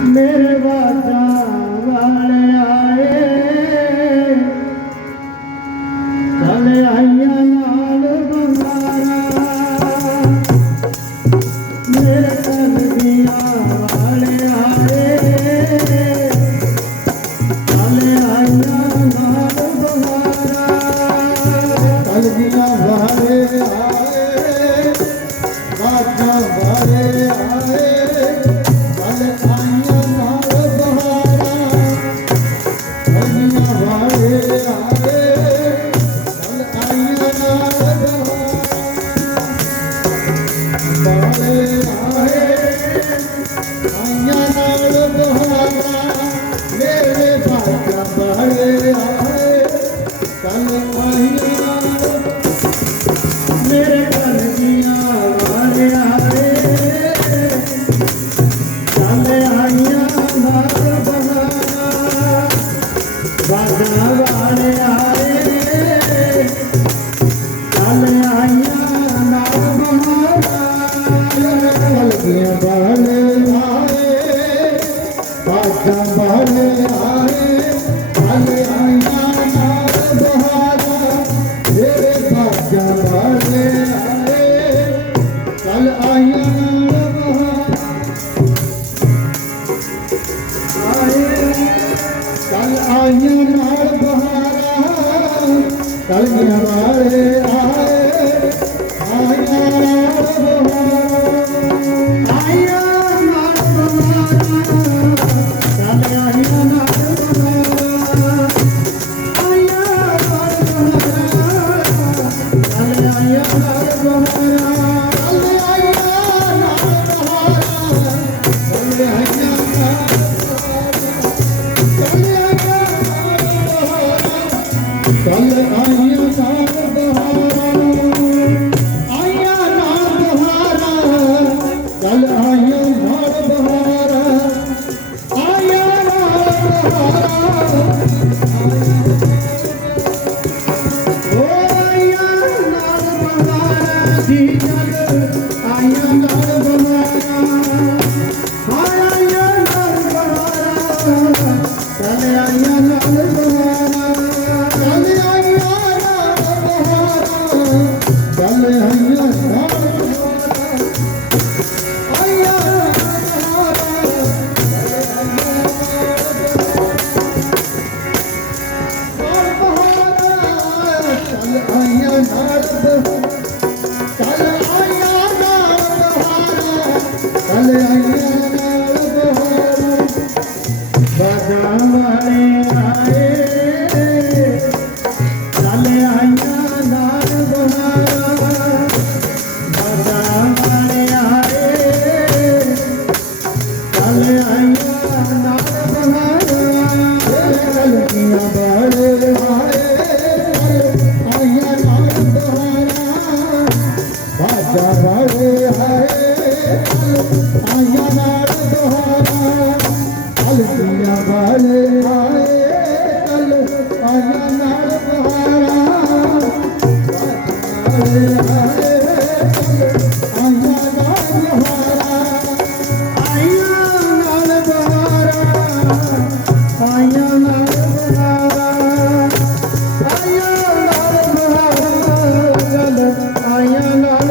ਮੇਰੇ ਵਾਜਾ ਵਾਲ ਆਏ। ਚਲੇ ਆਈਆਂ ਨਾਲ ਬੰਗਾਰਾ। ਮੇਰੇ ਤਨ ਦੀਆਂ ਵਾਲ ਆਏ। ਚਲੇ ਆਈਆਂ ਨਾਲ ਬੰਗਾਰਾ। ਤਨ ਦੀਆਂ ਵਾਲ Amém. se cagando 할렐루야. भला तायाे महारा ता तायाा आया नाल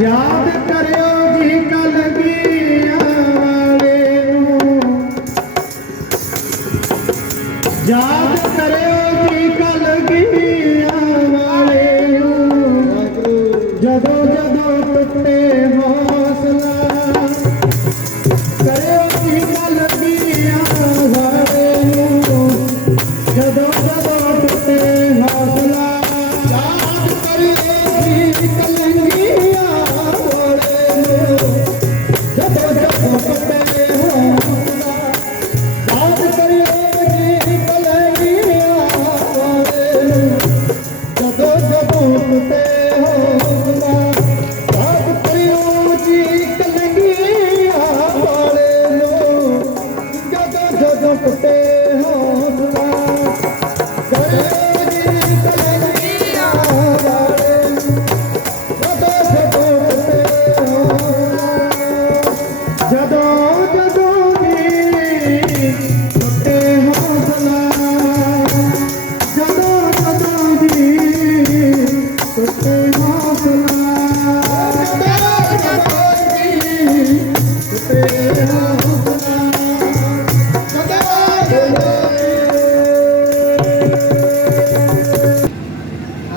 ਯਾਦ ਕਰਿਓ ਜੀ ਕਲ ਵਾਲੇ ਨੂੰ ਯਾਦ ਕਰਿਓ ਜੀ ਕਲ